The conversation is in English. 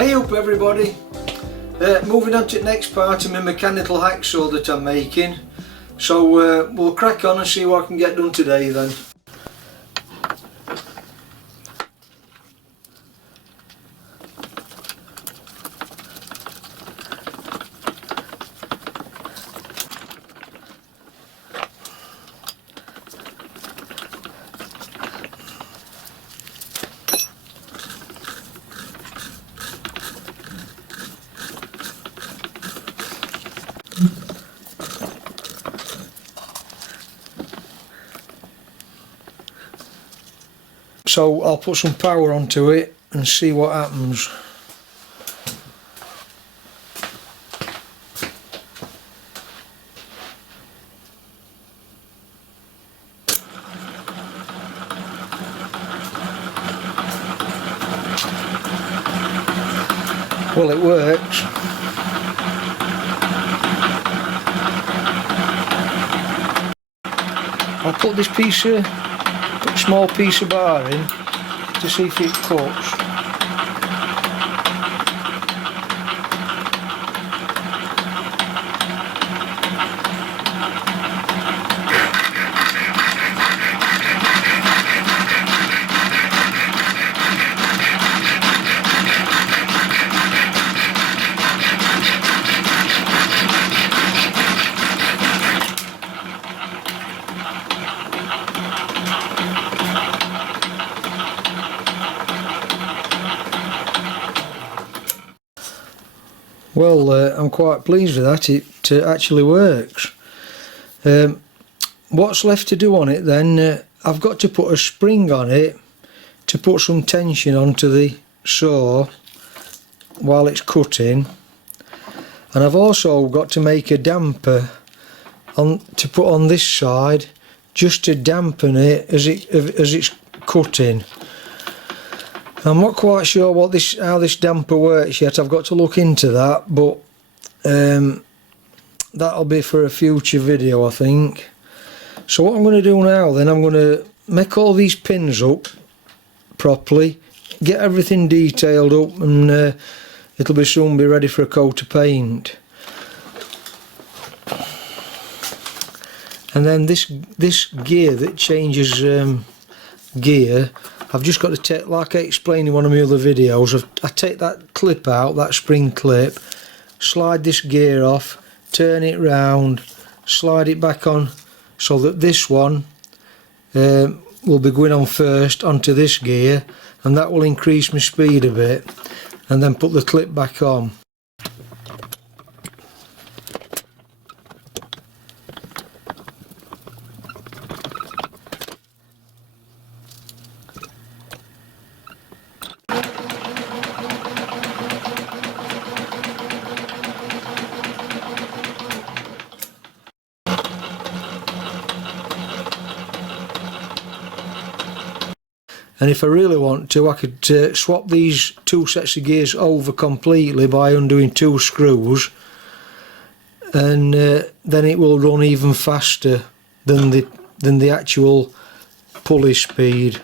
Hey up everybody, moving on to the next part of my mechanical hacksaw that I'm making. So we'll crack on and see what I can get done today then. So I'll put some power onto it and see what happens. Well, it works. I'll put this small piece of bar in to see if it cuts. Well, I'm quite pleased with that. It actually works. What's left to do on it then, I've got to put a spring on it to put some tension onto the saw while it's cutting, and I've also got to make a damper to put on this side just to dampen it as it's cutting. I'm not quite sure how this damper works yet. I've got to look into that, but that'll be for a future video, I think. So what I'm going to do now then, I'm going to make all these pins up properly, get everything detailed up, and it'll soon be ready for a coat of paint. And then this gear that changes gear, I've just got to take, like I explained in one of my other videos, I take that clip out, that spring clip, slide this gear off, turn it round, slide it back on so that this one will be going on first onto this gear, and that will increase my speed a bit, and then put the clip back on. And if I really want to, I could swap these two sets of gears over completely by undoing two screws, and then it will run even faster than the actual pulley speed.